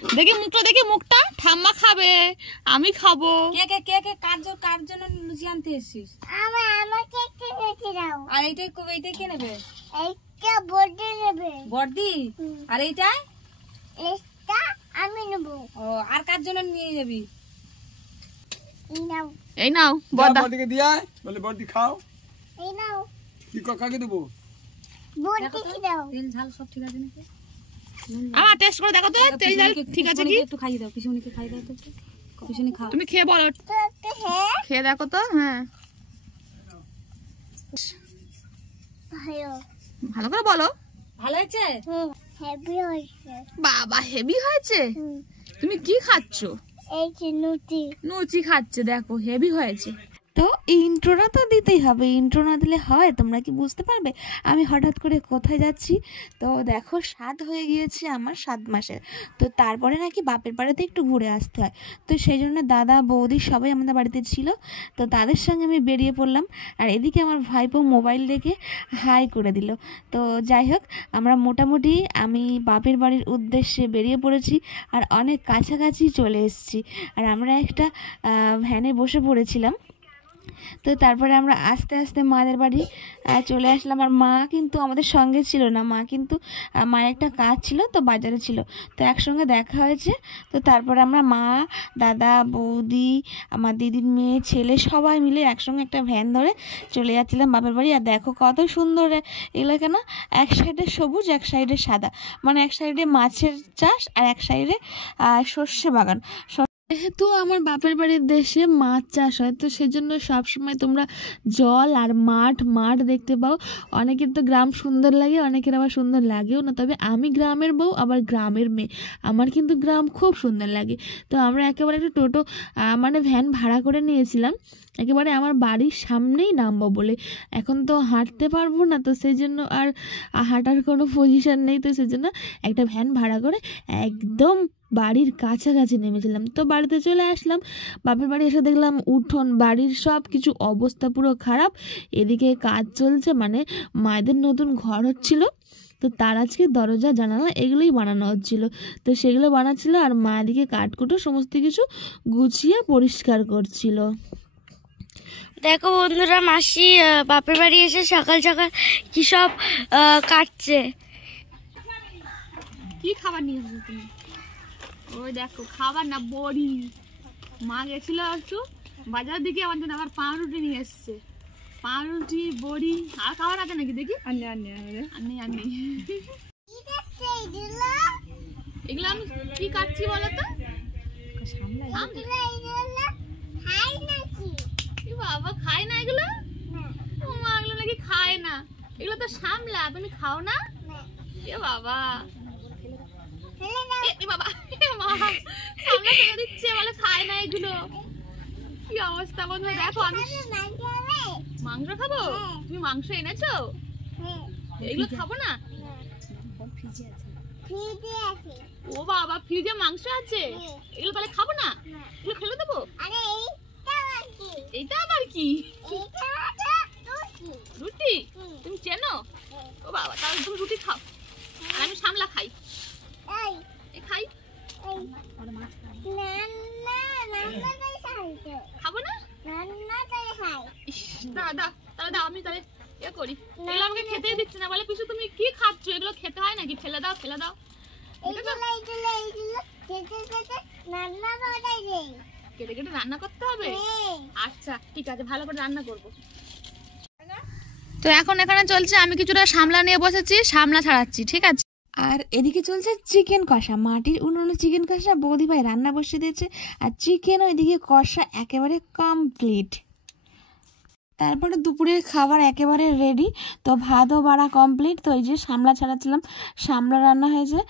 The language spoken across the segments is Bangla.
দেখি মুখটা, দেখি মুখটা। ঠাম্মা খাবে, আমি খাবো। কে কে কে কে কার জন্য লুচি আনতে এসেছিস? আমাকে একটু লুচি দাও। আর এইটাই কে নেবে? এইটা বড়দি নেবে। বড়দি? আর এইটাই? এটা আমি নেব। ও, আর কার জন্য নিয়ে যাবি? এই নাও। এই নাও বড়দা। বড়দিকে দিয়া বলে বড়দি খাও। এই নাও। কি কাকে দেবো? বড়দিকে দাও। তেল ঝাল সব ঠিক আছে নাকি? আমার টেস্ট করে দেখো তো, তেল ঝাল ঠিক আছে কি? একটু খাইয়ে দাও, পিছুনিকে খাইয়ে দাও তো। পিছুনি খাও। তুমি খেয়ে বলো, হ্যাঁ খেয়ে দেখো তো। হ্যাঁ, ভালো। ভালো করে বলো। ভালো হয়েছে? হেভি হয়েছে। বাবা, হেভি হয়েছে। তুমি কি খাচ্ছো? এই যে লুচি। লুচি খাচ্ছে, দেখো হেভি হয়েছে। তো ইন্ট্রোটা তো দিতেই হবে, ইন্ট্রো না দিলে হয়? তোমরা কি বুঝতে পারবে আমি হঠাৎ করে কোথায় যাচ্ছি? তো দেখো 7 হয়ে গিয়েছে আমার, 7 মাসের। তো তারপরে নাকি বাপের বাড়িতে একটু ঘুরে আসতে হয়। তো সেই জন্য দাদা বৌদি সবাই আমাদের বাড়িতে ছিল। তো তাদের সঙ্গে আমি বেরিয়ে পড়লাম। আর এদিকে আমার ভাইপো মোবাইল রেখে হাই করে দিল। তো যাই হোক, আমরা মোটামুটি আমি বাপের বাড়ির উদ্দেশ্যে বেরিয়ে পড়েছি আর অনেক কাছাকাছি চলে এসেছি। আর আমরা একটা ভ্যানে বসে পড়েছিলাম। তো তারপরে আমরা আস্তে আস্তে মাদের বাড়ি চলে আসলাম। আর মা কিন্তু আমাদের সঙ্গে ছিল না, মা কিন্তু মায়ের একটা কাজ ছিল, তো বাজারে ছিল। তো একসঙ্গে দেখা হয়েছে। তো তারপরে আমরা মা, দাদা, বৌদি, আমার দিদির মেয়ে, ছেলে সবাই মিলে একসঙ্গে একটা ভ্যান ধরে চলে যাচ্ছিলাম বাপের বাড়ি। আর দেখো কত সুন্দর এলাকা না, এক সাইডে সবুজ, এক সাইডে সাদা, মানে এক সাইডে মাছের চাষ আর এক সাইডে সর্ষে বাগান। যেহেতু আমার বাপের বাড়ির দেশে মাছ চাষ হয়, তো সেজন্য সবসময় তোমরা জল আর মাঠ দেখতে পাও। অনেকের তো গ্রাম সুন্দর লাগে, অনেকের আবার সুন্দর লাগেও না। তবে আমি গ্রামের বউ, আবার গ্রামের মেয়ে, আমার কিন্তু গ্রাম খুব সুন্দর লাগে। তো আমরা একেবারে একটা টোটো মানে ভ্যান ভাড়া করে নিয়েছিলাম, একেবারে আমার বাড়ির সামনেই নামবো বলে। এখন তো হাঁটতে পারবো না, তো সেই জন্য আর হাঁটার কোনো পজিশন নেই। তো সেই জন্য একটা ভ্যান ভাড়া করে একদম বাড়ির কাছাকাছি নেমেছিলাম। তো বাড়িতে চলে আসলাম। বাপের বাড়ি এসে দেখলাম উঠোন বাড়ির সব কিছু অবস্থা পুরো খারাপ। এদিকে কাজ চলছে, মানে মায়েদের নতুন ঘর হচ্ছিল, তো তার আজকে দরজা জানালা এগুলোই বানানো হচ্ছিল। তো সেগুলো বানাচ্ছিল আর মা এদিকে কাঠকুটো সমস্ত কিছু গুছিয়ে পরিষ্কার করছিল। দেখো বন্ধুরা, মাসি বাপের বাড়ি এসে সকাল সকাল কি সব কাটছে। কি খাবার নিয়ে এসেছো তুমি? ওই দেখো, খাবার না, বড়ি। মা গেছিল একটু বাজার দিকে, আমার জন্য আবার পাউরুটি নিয়ে এসছে। পাউরুটি, বড়ি, আর খাবার আছে নাকি দেখি? আনি এগুলো আমি কি কাটছি বলো তো? বাবা, খায় না এগুলো? মা, এগুলো নাকি খায় না। এগুলো তো সামলা, তুমি খাও না? এ বাবা, বাবা, মা সামলা ফেলে দিচ্ছে, বলে খায় না এগুলো। কি অবস্থা বন্ধু, দেখো। আমি মাংস খাবো? তুমি মাংস এনেছো? এগুলো খাবো না? ও বাবা, ফ্রিজে মাংস আছে? এগুলো তাহলে খাবো না? এগুলো ফেলে দেবো? এইটা আবার কি? রুটি? তুমি চেনো? ও বাবা, তাহলে তুমি রুটি খাও আর আমি সামলা খাই। খাই খাবো না? দাদা, তাহলে দাও, আমি তাহলে এ করি। এগুলো আমাকে খেতেই দিচ্ছে না, বলে পিছু তুমি কি খাচ্ছ? এগুলো খেতে হয় নাকি? ফেলে দাও, ফেলে দাও। কেটে কেটে রান্না করতে হবে? আচ্ছা ঠিক আছে, ভালো করে রান্না করবো। তো এখন এখানে চলছে, আমি কিছুটা সামলা নিয়ে বসেছি, সামলা ছাড়াচ্ছি, ঠিক আছে। আর এদিকে চলছে চিকেন কষা, মাটির উনুনে চিকেন কষা বৌদি ভাই রান্না বসিয়ে দিয়েছে। আর চিকেন ওইদিকে কষা একেবারে কমপ্লিট। তারপরে দুপুরের খাবার একেবারে রেডি। তো ভাতও বাড়া কমপ্লিট। তো এই যে সামলা ছাড়াচ্ছিলাম, সামলা রান্না হয়েছে,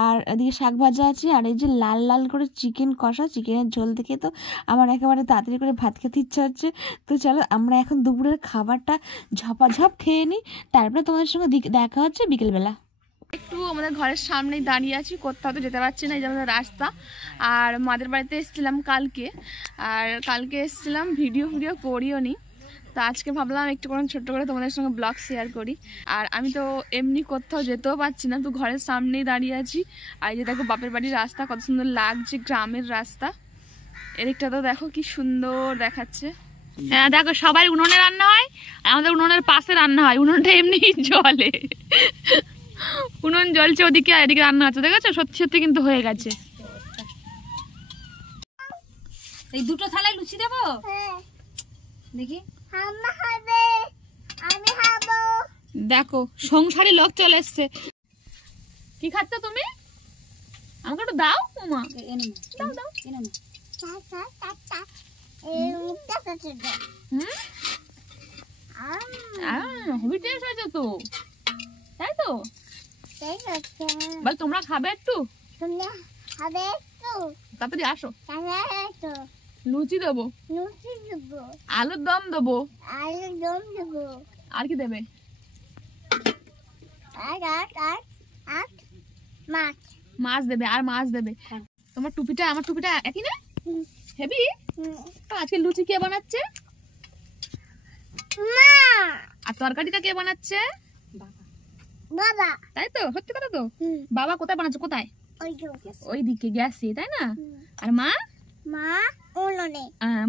আর এদিকে শাক ভাজা আছে, আর এই যে লাল লাল করে চিকেন কষা, চিকেনের ঝোল থেকে তো আমার একেবারে তাড়াতাড়ি করে ভাত খেতে ইচ্ছা হচ্ছে। তো চলো আমরা এখন দুপুরের খাবারটা ঝপাঝপ খেয়ে নিই, তারপরে তোমাদের সঙ্গে দেখা হচ্ছে বিকেলবেলা। একটু আমাদের ঘরের সামনেই দাঁড়িয়ে আছি, কোথাও তো যেতে পারছি না, এই যে আমাদের রাস্তা। আর মাদের বাড়িতে এসেছিলাম কালকে, আর কালকে এসেছিলাম, ভিডিও করিও নি। তো আজকে ভাবলাম একটু করে ছোট্ট করে তোমাদের সঙ্গে ব্লগ শেয়ার করি। আর আমি তো এমনি কোথাও যেতেও পারছি না, তো ঘরের সামনেই দাঁড়িয়ে আছি। আর এই যে দেখো বাপের বাড়ির রাস্তা কত সুন্দর লাগছে, গ্রামের রাস্তা। এদিকটা তো দেখো কি সুন্দর দেখাচ্ছে। হ্যাঁ দেখো সবাই উনুনে রান্না হয়, আমাদের উনুনের পাশে রান্না হয়। উনুনটা এমনি জলে, উনুন জ্বলছে ওদিকে আর এদিকে রান্না হচ্ছে, দেখেছো? সত্যি সত্যি কিন্তু হয়ে গেছে। এই দুটো থালায় লুচি দেবো দেখি। দেখো সংসারী লোক চলে এসছে। কি খাচ্ছ তুমি? আমাকে একটু দাও মামা, এনে দাও দাও। এনে না হেভি টেস্ট হয়েছে তো, তাই তো? বল তোমরা খাবে একটু? তাড়াতাড়ি আসো, লুচি দেবো, আলুর দম দেবো। আর কি দেবে? মাছ দেবে, আর মাছ দেবে। তোমার টুপিটা আমার টুপিটা একই না? হেভি। আজকে লুচি কে বানাচ্ছে? আর তরকারিটা কে বানাচ্ছে? বাবা। তাই তো? সত্যি কথা তো? বাবা কোথায় বানাচ্ছে? কোথায়? ওইদিকে গ্যাসে, তাই না? আর মা?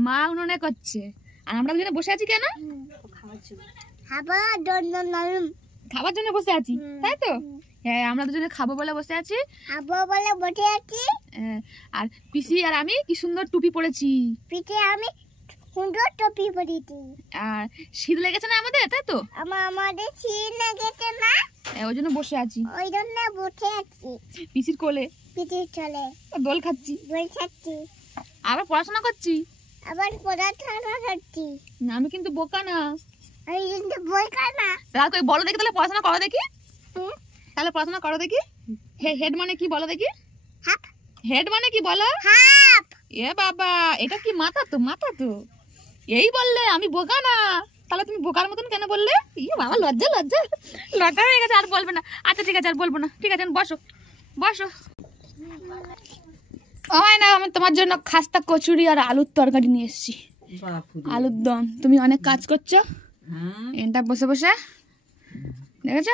মা উনুনে করছে। আর আমরা দুজনে বসে আছি কেন? খাবার জন্য বসে আছি, তাই তো? হ্যাঁ, আমরা দুজনে খাবো বলে বসে আছি। আর পিসি আর আমি কি সুন্দর টুপি পরেছি। আমি সুন্দর টুপি পরেছি। আর শীত লেগেছে না আমাদের, তাই তো? আমাদের শীত লেগেছে না, ওই জন্য বসে আছি। ওই জন্য বসে আছি পিসির কোলে, পিঠে চলে দোল খাচ্ছি, বসে আবার পড়াশোনা করছি। আবার পড়াশোনা করছি। না, আমি কিন্তু বোকা না। ওই জন্য বোকা না। রাত ওই বলো দেখি, তাহলে পড়াশোনা করো দেখি। তাহলে পড়াশোনা করো দেখি। হেড মানে কি বলো দেখি? হাফ। হেড মানে কি বলো? হাফ। এ বাবা, এটা কি মাথা তো, মাথা তো। এই বললে আমি বোকা না, তাহলে তুমি বোকার মতন কেন বললে? ইয়ে বাবা, লজ্জা লজ্জা লজ্জা হয়ে গেছে, আর বলবে না। আচ্ছা ঠিক আছে, আর বলবো না। ঠিক আছে, বসো বসো। হয় না, আমি তোমার জন্য খাস্তা কচুরি আর আলুর তরকারি নিয়ে এসেছি, আলুর দম। তুমি অনেক কাজ করছো, এটা বসে বসে দেখেছ?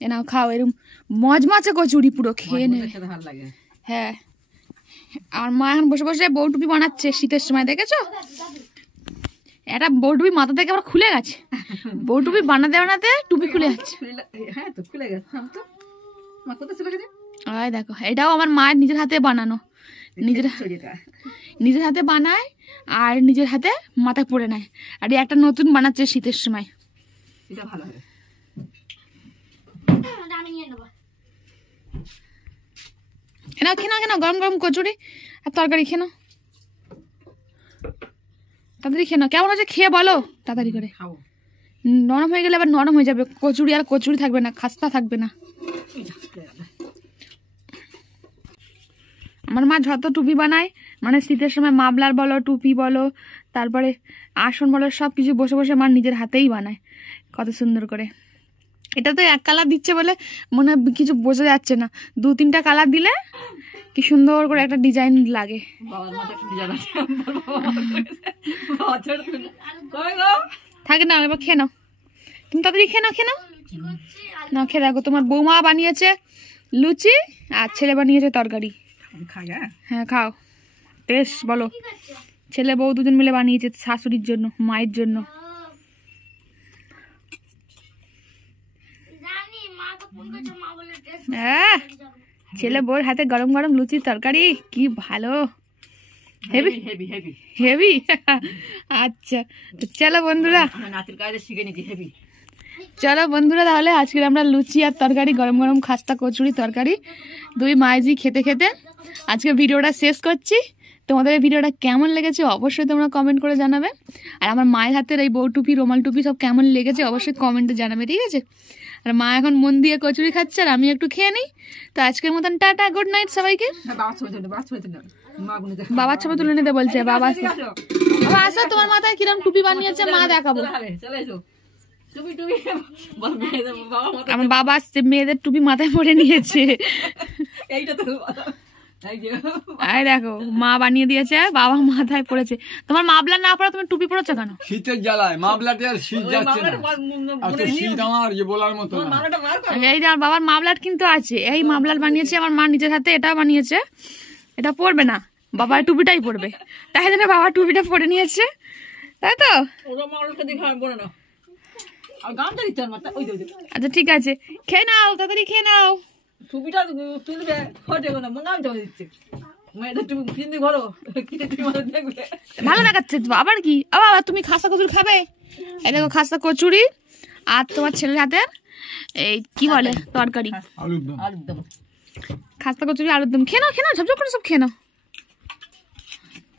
এ নাও খাও, এরকম মজমচে কচুরি পুরো খেয়ে নেবে। হ্যাঁ, আমার মা এখন বসে বসে বউটুপি বানাচ্ছে শীতের সময়, দেখেছো? এটা বউটুপি মাথা থেকে আবার খুলে গেছে। বউটুপি বানাতে বানাতে টুপি খুলে যাচ্ছে। হ্যাঁ তো খুলে গেছে। মা কোথায় চলে গেছে? আয় দেখো, এটাও আমার মায়ের নিজের হাতে বানানো, নিজের হাতে বানায় আর নিজের হাতে মাথায় পরে নেয়। আর একটা নতুন বানাচ্ছে শীতের সময়। এটা ভালো হবে। এনাও খেয়ে নাও, কেন গরম গরম কচুরি আর তরকারি খেয়ে নাও, তাড়াতাড়ি খেয়ে নাও। কেমন হচ্ছে খেয়ে বলো তাড়াতাড়ি করে। নরম হয়ে গেলে আবার নরম হয়ে যাবে কচুরি, আর কচুরি থাকবে না, খাস্তা থাকবে না। আমার মা যত টুপি বানায়, মানে শীতের সময় মাফলার বলো, টুপি বলো, তারপরে আসন বলো, সব কিছু বসে বসে মা নিজের হাতেই বানায় কত সুন্দর করে। এটা তো এক কালার দিচ্ছে বলে মনে হয় কিছু বোঝা যাচ্ছে না, 2-3টা কালার দিলে কি সুন্দর করে একটা ডিজাইন লাগে। থাকে না, এবার খেয়ে নাও তুমি, তাড়াতাড়ি খেয়ে নাও, খেয়ে নাও না, খেয়ে দেখো। তোমার বৌমা বানিয়েছে লুচি আর ছেলে বানিয়েছে তরকারি। হ্যাঁ খাও, টেস্ট বলো। ছেলে বউ দুজন মিলে বানিয়েছে শাশুড়ির জন্য, মায়ের জন্য। ছেলে বউর হাতে গরম গরম লুচি তরকারি, কি ভালো। Heavy heavy heavy heavy. আচ্ছা তো চলো বন্ধুরা, চলো বন্ধুরা, তাহলে আজকে আমরা লুচি আর তরকারি, গরম গরম খাস্তা কচুরি তরকারি, দুই মাইজি খেতে খেতে আজকে ভিডিওটা শেষ করছি। তোমাদের এই ভিডিওটা কেমন লেগেছে অবশ্যই তোমরা কমেন্ট করে জানাবে। আর আমার মায়ের হাতের এই বউ টুপি, রুমাল টুপি সব কেমন লেগেছে অবশ্যই কমেন্টে জানাবে, ঠিক আছে? আর মা এখন মন দিয়ে কচুরি খাচ্ছে আর আমি একটু খেয়ে নিই। তো আজকের মতন টাটা, গুড নাইট সবাইকে। বাবার ছবি তুলে নিতে বলছে। বাবা বাবা আসো, তোমার মাথায় কিরম টুপি বানিয়েছে মা দেখাবো। আমার বাবা আসছে, মেয়েদের টুপি মাথায় পরে নিয়েছে। এই যে এই দেখো মা বানিয়ে দিয়েছে, বাবা মাথায় পড়েছে। তোমার মাফলার না পরে তুমি টুপি পরেছো কেন? শীতের জ্বালায় মামলাতে আর শীত যাচ্ছে না। আর তো শীত আমার যে বলার মতো না। মালাটা বার কর। এই যে আমার বাবার মাফলার কিন্তু আছে, এই মাফলার বানিয়েছে আমার মা নিজের হাতে, এটা বানিয়েছে। এটা পরবে না, বাবার টুপিটাই পরবে, তাই জন্য বাবা টুপিটা পরে নিয়েছে, তাই তো? ওরা মালাটা দেখে আর বলে না। আর গামটা দিতে মাথা ওই দে। আচ্ছা ঠিক আছে, খেয়ে নাও, তাড়াতাড়ি খেয়ে নাও। টুপিটা তুলবে ফটে না মঙ্গাম জমা দিচ্ছে। মেয়েদের টুপি কিনে ঘরো কিনে তুমি মাথা দেখবে। ভালো দেখাচ্ছে তো। আবার কি, আবার তুমি খাস্তা কচুরি খাবে? এই দেখো খাস্তা কচুরি আর তোমার ছেলের হাতের এই কি বলে তরকারি, আলুর দম। আলুর দম। খাস্তা কচুরি আলুর দম। খেয়ে নাও, খেয়ে নাও, ঝপঝপ করে সব খেয়ে নাও।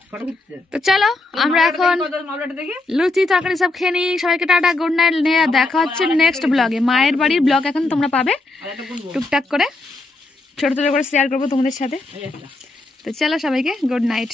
ফটো দিচ্ছে। তো চলো আমরা এখন মালাটা দেখি। লুচি তরকারি সব খেয়ে নিই। সবাইকে টাটা, গুড নাইট। দেখা হচ্ছে নেক্সট ব্লগে। মায়ের বাড়ির ব্লগ এখন তোমরা পাবে আর একটা বলবো। টুকটাক করে, ছোট ছোট করে শেয়ার করবো তোমাদের সাথে। এই একটা। তো চলো সবাইকে গুড নাইট।